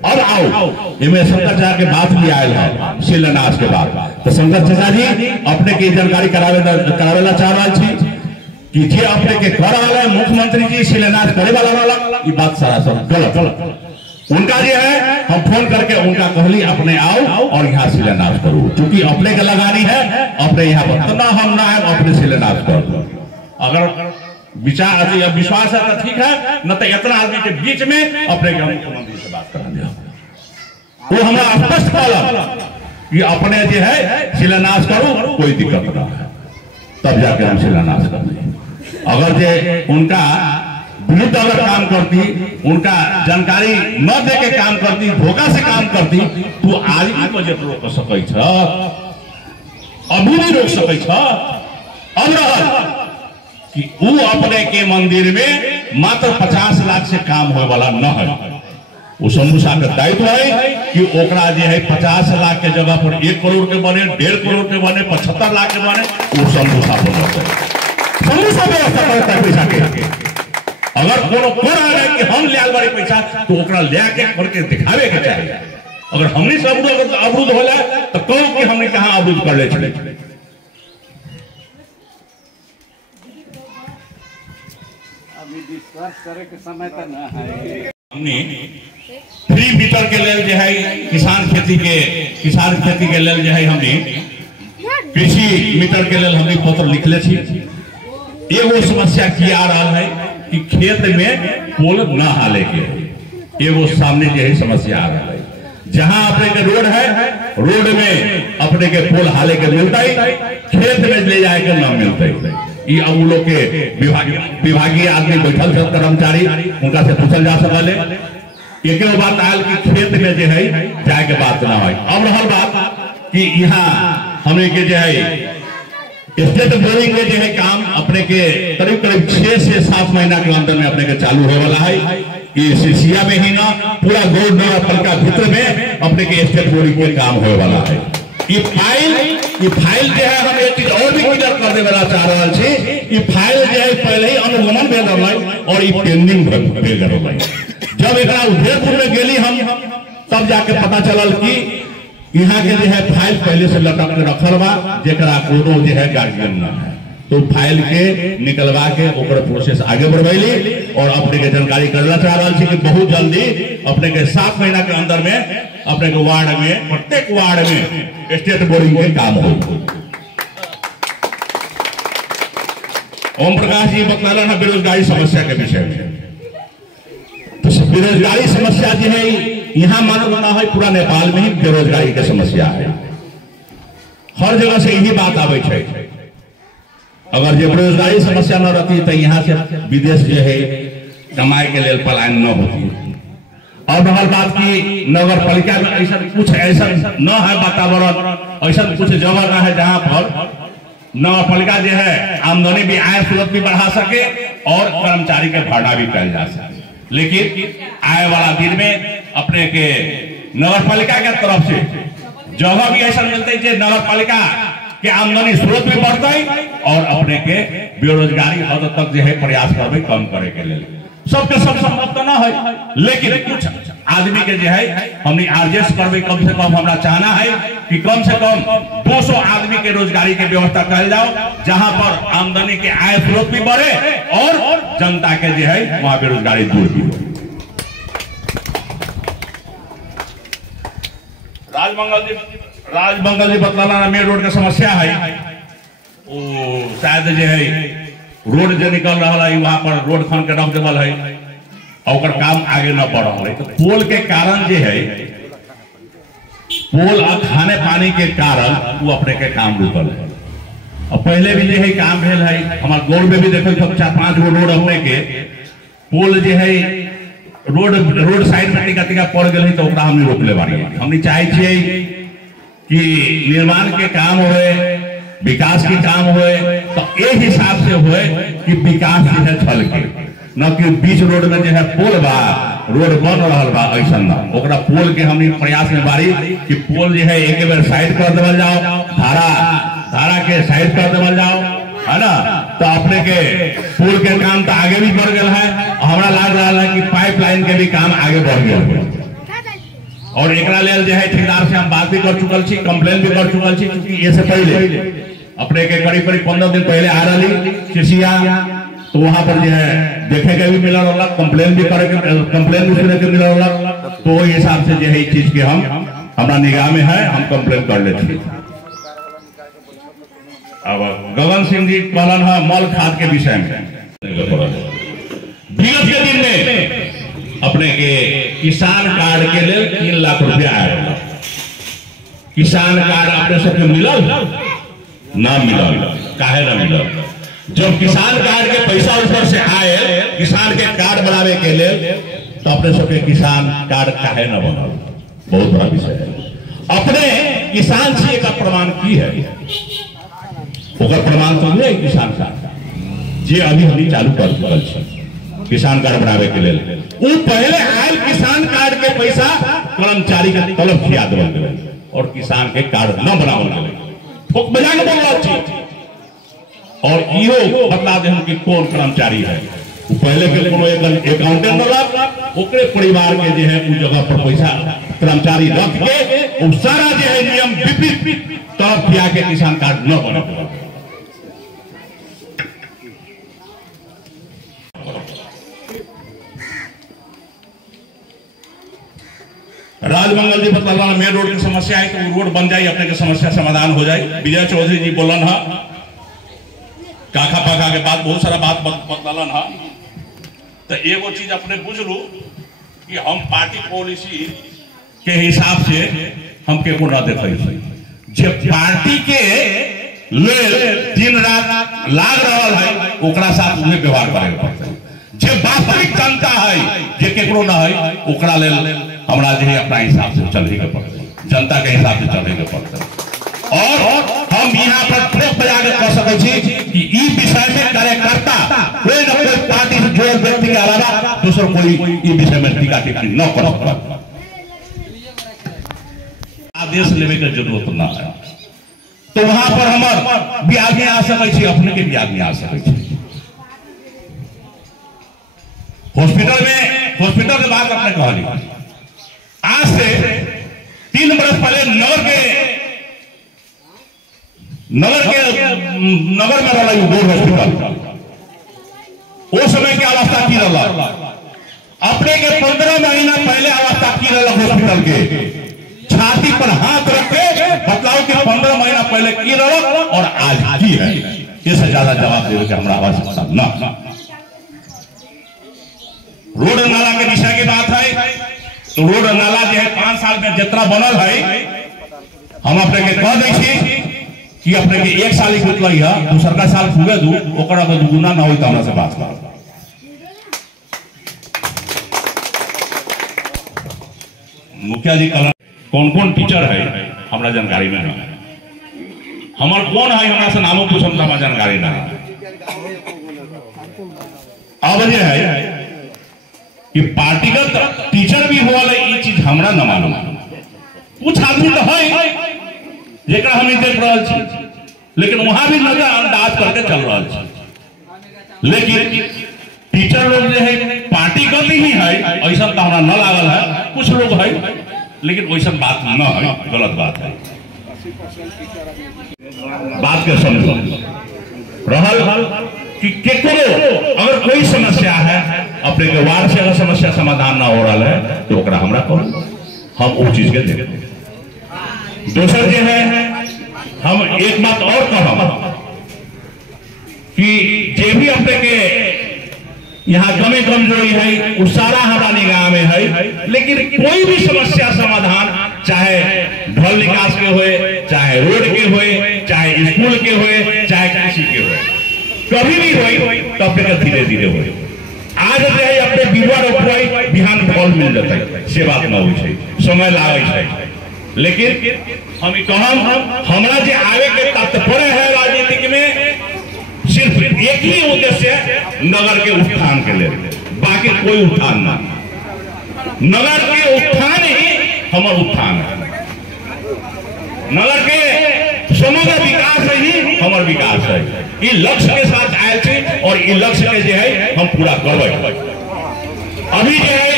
अब आओ इनमें शंकर चाचा के बात भी आयल है शिलान्यास के बाद तो शंकर चाचा जी अपने की जानकारी करावेला चाह रहा छी कि जे अपने के कर रहा है मुख्यमंत्री जी शिलान्यास करे वाला ये बात सरासर गलत उनका जो है हम फोन करके उनका कहली अपने आओ और यहाँ शिलान्यास करो क्योंकि अपने के लगानी है अपने यहाँ पर तो ना हम ना है अपने शिलान्यास कर दो अगर विचार विश्वास है तो ठीक है न तो इतना आदमी के बीच में अपने मुख्यमंत्री से बात करा दिया वो हमारा स्पष्ट कहला कि अपने जो है शिलान्यास करो कोई दिक्कत ना है तब जाके हम शिलान्यास कर दें अगर जे उनका विरुद्ध अगर काम करती उनका जानकारी न दे के काम करती धोखा से काम करती तो आज भी बजट रोक सकै छ अभी भी रोक सकै छ अब रहा कि वो अपने के मंदिर में मात्र 50 लाख से काम होने वाला न है वो समूसा का दायित्व है कि ओकरा जो है 50 लाख के जगह पर 1 करोड़ के बने 1.5 करोड़ के बने 75 लाख के बने वो समूसा बन जाता है समूसा व्यवस्था करता है पैसा के अगर कोनो कर रहा है कि हम लियाल वाले पैसा तो ओकरा ले के करके दिखावे के चाहिए अगर हमने से अवरुद्ध होला तो कहो कि हमने कहां अवरुद्ध कर ले चले अभी डिस्कस करे के समय तो ना है हमने फ्री मीटर के लेल जो है किसान खेती के लेल जो है हमने कृषि मीटर के लेल हमने पत्र लिखले छी एगो समस्या किया आ रहा है कि खेत में पोल न हाले के एगो सामने जो है समस्या आ रहा है जहां अपने के रोड है रोड में अपने के पोल हाले के मिलता है खेत में ले जाए के न मिलता है ये अब वो लोग के विभागीय आदमी बैठल सब कर्मचारी उनका से पूछल जा सकले एक बात आयल कि खेत में जो है जाए के बात ना हो अब रहा बात कि यहाँ हमें के जो है स्टेट बोरिंग में जो है काम अपने के करीब 6 से 7 महीना के अंदर में अपने के चालू होने वाला है कि सिसिया में ही ना पूरा गौड़ नगर पालिका क्षेत्र में अपने के स्टेट बोरिंग में काम होने वाला है ये फाइल जो है हम एक चीज और भी क्लियर कर देना चाह रहा है ये फाइल जो है पहले ही अनुगमन भेज रहा है और ये पेंडिंग भेज रहा है जब एक उदयपुर में गेली हम तब जाके पता चलल कि यहाँ के जो है फाइल पहले से लटक के रखल बा जेकरा कोनो जो है गार्जियन न है तो फाइल के निकलवा के ओकर प्रोसेस आगे बढ़वैली और अपने के जानकारी करना चाह रहा है कि बहुत जल्दी अपने के 7 महीना के अंदर में अपने के वार्ड में प्रत्येक वार्ड में स्टेट बोरिंग के काम हो ओम प्रकाश जी बतला ना बेरोजगारी समस्या के विषय में तो बेरोजगारी समस्या जो है यहाँ मालूम ना है पूरा नेपाल में ही बेरोजगारी की समस्या है हर जगह से यही बात आवे है अगर जो बेरोजगारी समस्या न रहती तो यहाँ से विदेश जो है कमाए के लिए पलायन न होती और रहल बात की नगर पालिका में ऐसा कुछ ऐसा न है वातावरण ऐसा कुछ जगह न है जहाँ पर नगर पालिका जो है आमदनी भी आय स्रोत भी बढ़ा सके और कर्मचारी के भरना भी किया जा सके लेकिन आए वाला दिन में अपने के नगर पालिका के तरफ से जगह भी ऐसा मिलते है नगर पालिका के आमदनी स्रोत भी बढ़ता है और अपने के बेरोजगारी हद तक जो है प्रयास करबे कम करे के लिए सबके सब संभव तो ना है लेकिन कुछ आदमी के जो है हमने एडजस्ट करबे, कम से कम हमरा चाहना है कि कम से कम 200 आदमी के रोजगारी के व्यवस्था कर जाओ, जहां पर आमदनी के आय स्रोत भी बढ़े और जनता के जो है वहां बेरोजगारी दूर भी हो। राजमंगल जी बतलाना मेन रोड के समस्या है, वो शायद जो है रोड जो निकल रहा है वहां पर रोड खन के रख देवल है और काम आगे न बढ़ रहा है। तो पोल के कारण जो है, पोल और खाने पानी के कारण वो अपने के काम रुकल है। और पहले भी जो है काम भेल है, हमारे गौर में भी देखो 4-5 गो रोड अपने के पोल जो है रोड साइड में टिका पड़ गए तो हमने रोकले बारी। हमने चाहे कि निर्माण के काम हुए, विकास के काम हुए तो एक हिसाब से हुए कि विकास जो है छल के, न कि बीच रोड में जो है पोल बा, रोड बन रहा बा, ऐसा न ओकरा पोल के हमने प्रयास में बारी कि पोल जो है एक बार साइड कर देवल जाओ, धारा के साइड कर देवल जाओ, है ना। तो अपने के पुल के काम तो आगे भी बढ़ गया है, हमारा लाग रहा है कि पाइपलाइन के भी काम आगे बढ़ गया है। और एकरा लेल जो है ठेकेदार से हम बात भी कर चुकल छी, कंप्लेन भी कर चुकल छी, क्योंकि ये से पहले अपने के करीब 15 दिन पहले आ रही चिड़िया, तो वहां पर जो है देखे के भी मिला रहा, कंप्लेन भी सुने के मिला रहा। तो वही हिसाब से जो है चीज के हमारा निगाह में है, हम कंप्लेन कर लेते हैं। अब गगन सिंह जी कहलन है मल खाद के विषय में, विगत के दिन में अपने के किसान कार्ड के लिए 3 लाख रुपया आया। किसान कार्ड अपने सबके मिलल ना मिलल, काहे ना मिलल? जब किसान कार्ड के पैसा ऊपर से आए किसान के कार्ड बनावे के लिए, तो अपने सबके किसान कार्ड काहे ना बनल? बहुत बड़ा विषय है। अपने किसान से का प्रमाण की है, प्रमाण तो है किसान कार्ड जे अभी हमने चालू कर चुकल किसान कार्ड बनावे के लिए। वो पहले आयल किसान कार्ड के पैसा कर्मचारी के तलब खिया देवल गए और किसान के कार्ड न बनावल गए, ठोक बजा के बोलल छी। और इहो बता दे हम कि कौन कर्मचारी है, वो पहले के कोनो अकाउंटेंट वाला ओकरे परिवार के जो है उस जगह पर पैसा कर्मचारी रख के वो सारा जो है नियम विपरीत तलब खिया के किसान कार्ड न बने। राजमंगल जी बतला मेन रोड की समस्या है, तो रोड बन जाए अपने के समस्या समाधान हो जाए। विजय चौधरी जी बोलन है काखा पाखा के बाद बहुत सारा बात बतलन है। तो एगो चीज अपने बुझ लू कि हम पार्टी पॉलिसी के हिसाब से हम के को न देखे, जब पार्टी के दिन रात लाग रहा है ओकरा साथ उन्हें व्यवहार करे पड़ता है। जो वास्तविक जनता है जे केकरो न है ओकरा लेल हमरा जो है अपना हिसाब से चले के पड़ता है, जनता के हिसाब से चले के पड़ता है। और हम यहाँ पर ठोक बजा के कह सके कि ई विषय में कार्यकर्ता कोई न कोई पार्टी से जुड़े व्यक्ति के अलावा दूसरा कोई ई विषय में टीका टिप्पणी न कर सकता, आदेश लेवे के जरूरत न है। तो वहां पर हमार भी आदमी आ सके, अपने के भी आदमी आ सके। हॉस्पिटल के बात अपने कहली, आज से 3 वर्ष पहले नगर में रहा गोर हॉस्पिटल, वो समय की अवस्था की रहा, अपने के 15 महीना पहले अवस्था की रहा हॉस्पिटल के, छाती पर हाथ रख के बतलाओ कि 15 महीना पहले की रहा और आज की है। इससे ज्यादा जवाब देने की हमारा आवश्यकता न। रोड नाला के विषय की बात है, तो रोड नाला जो है 5 साल में जितना बनल है हम अपने के कह दी कि अपने के 1 साल ही गुतल है, दूसरा साल फूगे दू ओकरा तो दुगुना ना हो तो हमरा से बात कर। मुखिया जी कल कौन कौन टीचर है हमरा जानकारी में है, हमार कौन है हमरा से नामो पूछम तो हमरा जानकारी ना है। अब ये है कि पार्टीगत टीचर भी हुआ ये चीज हमरा न मालूम। कुछ आदमी तो है जेकरा हम देख रहा छे, लेकिन वहां भी नजर अंदाज करके चल रहा छे। लेकिन टीचर लोग जो है पार्टी गति ही है, ऐसा तो हमारा न लागल है, कुछ लोग है, लेकिन वैसा बात न है, गलत बात है। बात के समझो रहल कि केकरो अगर कोई समस्या है अपने के वार्ड से अगर समस्या समाधान ना हो रहा है तो ओकरा हमरा कहो, हम वो चीज के देख। दूसर जो है हम एक बात और कहब कि जे भी अपने के यहाँ कमी कमजोरी है वो सारा हमारा निगाह में है, लेकिन कोई भी समस्या समाधान चाहे ढल निकास के हुए, चाहे रोड के हुए, चाहे स्कूल के हुए, चाहे कृषि के हुए, कभी भी हुई तो अपने का धीरे धीरे हुए। आज चाहे अपने बीवा रोपवाई बिहान फल मिल जाता है, से बात न हो, समय लागे है, लेकिन हम कहम हमरा जे आवे के तात्पर्य है राजनीति में सिर्फ एक ही उद्देश्य है, नगर के उत्थान के लिए, बाकी कोई उत्थान ना। नगर के उत्थान ही हमार उत्थान है, नगर के समग्र विकास ही हमार विकास है। ये लक्ष्य के साथ आए थे और ये लक्ष्य के जो है हम पूरा करवे। अभी जो है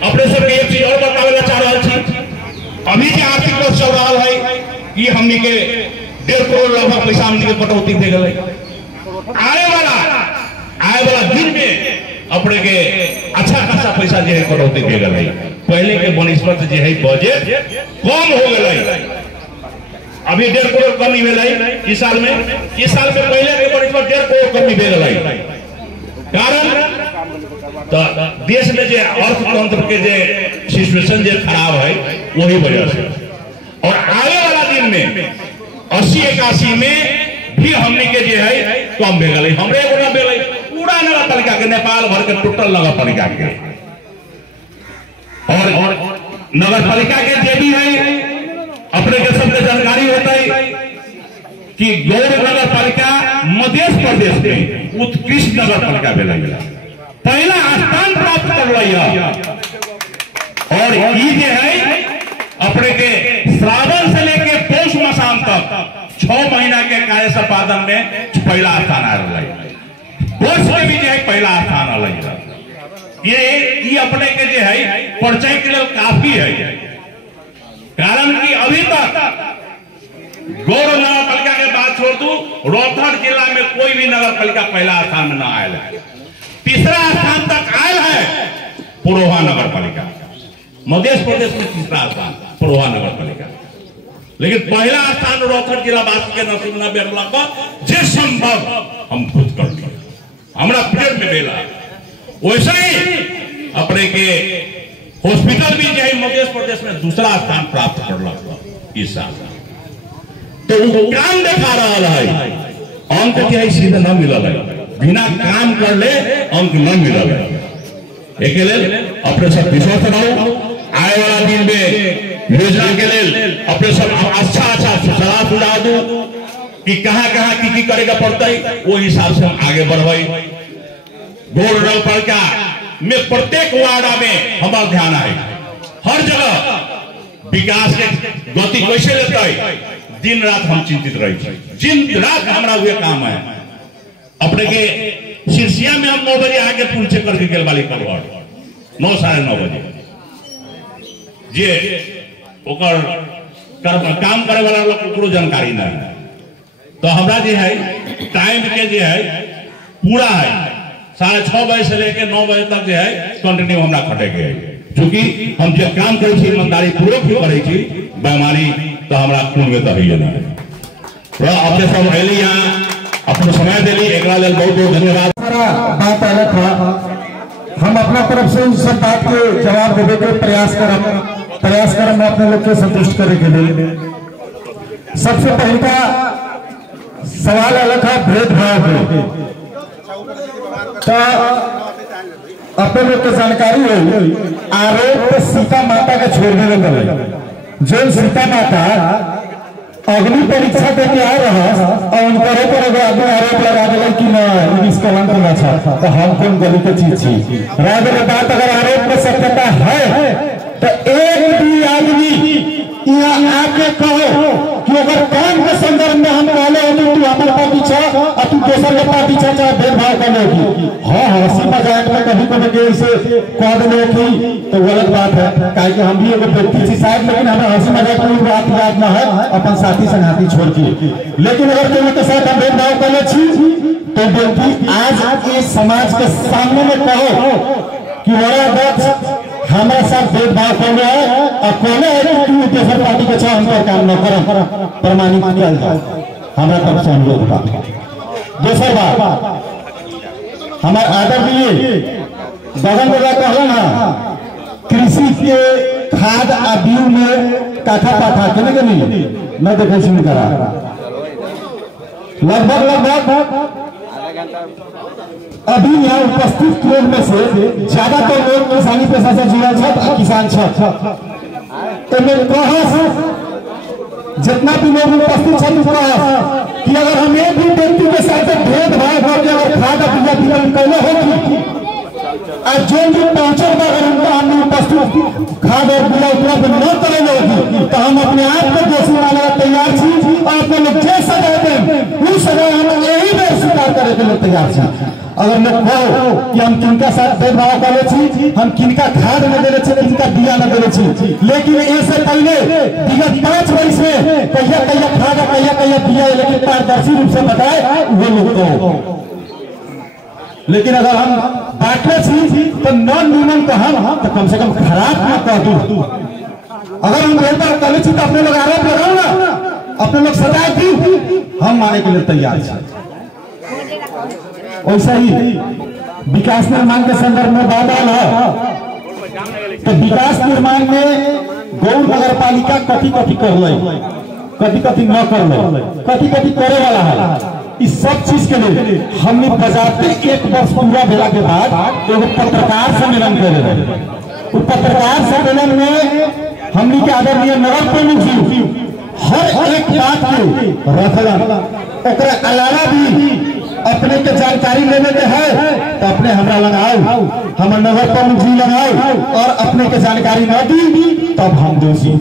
अपने सबके एक चीज और बतावे चाह रहा थी, अभी जो आर्थिक वर्ष चल रहा है ये हमने के 1.5 करोड़ लगभग पैसा हमने के कटौती दे गए। आए वाला दिन में अपने के अच्छा खासा पैसा जो है कटौती दे गए। पहले के बनिस्पत जो है बजट कम हो गए, अभी 1.5 करोड़ कमी भेल इस साल में। इस साल में पहले के बनिस्पत 1.5 करोड़ कमी भेल, कारण तो देश में जो अर्थतंत्र के जो सिचुएशन जो खराब है वही वजह से। और आगे वाला दिन में 80-81 में भी हमने के जो है कम भेल, हमरे एगो न भेल, पूरा नगर पालिका के नेपाल भर के टोटल नगर पालिका के और नगर पालिका के जे भी है अपने के सबके जानकारी होता है कि गौर नगर पालिका मध्य प्रदेश में उत्कृष्ट नगर पालिका भेल, पहला स्थान प्राप्त कर लिया। और ये जो है अपने के श्रावण से लेके पौष मसान तक 6 महीना के कार्य संपादन में पहला स्थान आ रहा है, वर्ष में भी जो है पहला स्थान आ रहा है। ये अपने के जो है परिचय के लिए काफी है, कारण कि अभी तक गौर नगर पालिका के बात छोड़ दू, रोहतक जिला में कोई भी नगर पालिका पहला स्थान में न आयल है। तीसरा स्थान तक आयल है पुरोहा नगर पालिका, मध्य प्रदेश में तीसरा स्थान पुरोहा नगर पालिका, लेकिन पहला स्थान रोहतक जिला वासी के नसीब न बेरला का जे संभव हम खुद कर लिए, हमारा पीरियड में बेला। वैसे ही अपने के हॉस्पिटल भी जो है मध्य प्रदेश में दूसरा स्थान प्राप्त कर इस साल, तो वो काम देखा रहा है, अंक जो है सीधे न मिलल है, बिना काम कर ले अंक न मिलल है। एक अपने सब विश्वास रहो, आए वाला दिन में योजना के लिए अपने सब अच्छा सलाह सुझाव दो कि कहाँ की करेगा पड़ता है, वो हिसाब से हम आगे बढ़ाई। गौर नगर पालिका में प्रत्येक वार्ड में हमारा ध्यान है, हर जगह विकास के गति कैसे लेता है, दिन रात हम चिंतित रही, दिन रात हमारा हुए काम है। अपने के सिरसिया में हम 9 बजे आके पूछे करके गेल वाली करवाड़ 9 साढ़े 9 बजे जे ओकर काम करे वाला लोग को जानकारी नहीं है, तो हमरा जो है टाइम के जो है पूरा है 6:30 बजे से लेकर 9 बजे तक जो है कंटिन्यू हमरा खटे के, चूंकि हम जो काम करे छी ईमानदारी पूर्वक भी करे छी, बेईमानी तो हमरा खून में तो है नहीं। तो अपने सब अली यहाँ अपना समय दिली, एक बहुत बहुत धन्यवाद। सारा बात अलग था, हम अपना तरफ से उस सब बात के जवाब देने के प्रयास कर मैं अपने लोग के संतुष्ट करे के लिए। सबसे पहला सवाल अलग था भेदभाव के, तो अपने लोग को जानकारी हो आरोप सीता माता का छोड़ने लगे, जो सीता माता अग्नि परीक्षा देके आ रहा और उनका आदमी आरोप लगा दिया कि न कलंक ना था, तो हम कौन गली के चीज थी राज बात। अगर आरोप में सत्यता है तो एक भी आदमी यहाँ आके कहो कि अगर काम के संदर्भ में हम कहले हो तो तू हमारे पीछे और तू दोसर वाले पार्टी चाचा भेदभाव कर लेगी। हाँ हंसी मजाक में कभी कभी के इसे कह देने की तो गलत बात है, काहे कि हम भी एगो व्यक्ति छी शायद, लेकिन हमें हंसी मजाक में बात याद न है अपन साथी संगाती छोड़ के। लेकिन अगर केहू के साथ हम भेदभाव कर ले छी तो व्यक्ति आज इस समाज के सामने में कहो कि बड़ा अध्यक्ष हमारे साथ भेदभाव कर रहा है और कहले है कि दूसरी पार्टी के चाह हम पर काम न कर प्रमाणित किया जाए, हमारा तरफ से अनुरोध बा। दूसरी बात हमारे आदरणीय गगन बाबा कहला ना कृषि के खाद आ बीज में काठा पाठा केने के नहीं न देखे सुन करा लगभग अभी यहाँ उपस्थित लोग में से ज्यादातर लोग किसानी पेशा से जुड़ल छथ, किसान छथ। जितना भी लोग उपस्थित छथ कि अगर हम एक भी व्यक्ति के साथ भेदभाव करके अगर खाद बीजा वितरण कैले होगी और जो भी पहुंचे अगर उनका हमने उपस्थित खाद और बीजा उपलब्ध न करेंगे होगी तो हम अपने आप को दोषी मानने तैयार छी और अपने लोग जो सजा दें उस सजा हम यही में स्वीकार करने के लिए तैयार छी। अगर लोग कहो कि हम किनका साथ भेदभाव करे छी, हम किनका खाद न देले छी, किनका बिया न देले छी, लेकिन ऐसे पहले विगत 5 वर्ष में कहिया खाद कहिया बिया लेकिन पारदर्शी रूप से बताए वो लोग को। लेकिन अगर हम बांटले छी तो न नियमन का हम तो कम से कम खराब न कह दू। अगर हम भेदभाव करे छी तो अपने लोग आरोप लगाओ ना, अपने लोग सजा दी, हम माने के लिए तैयार छी। वैसा ही विकास निर्माण के संदर्भ में बात आल है तो विकास निर्माण में गौर नगर पालिका कथी कर ले, कथी न कर ले, कथी करे वाला है। इस सब चीज के लिए हमने बजाते 1 वर्ष पूरा भेला के बाद एगो पत्रकार सम्मेलन करे। पत्रकार सम्मेलन में हमने के आदरणीय नगर प्रमुख जी हर एक बात के रखलन, ओकरा अलावा भी अपने के जानकारी लेने के है तो अपने हमरा लगाओ, हम नगर प्रमुख जी लगाओ और अपने के जानकारी न दी तब हम दोषी।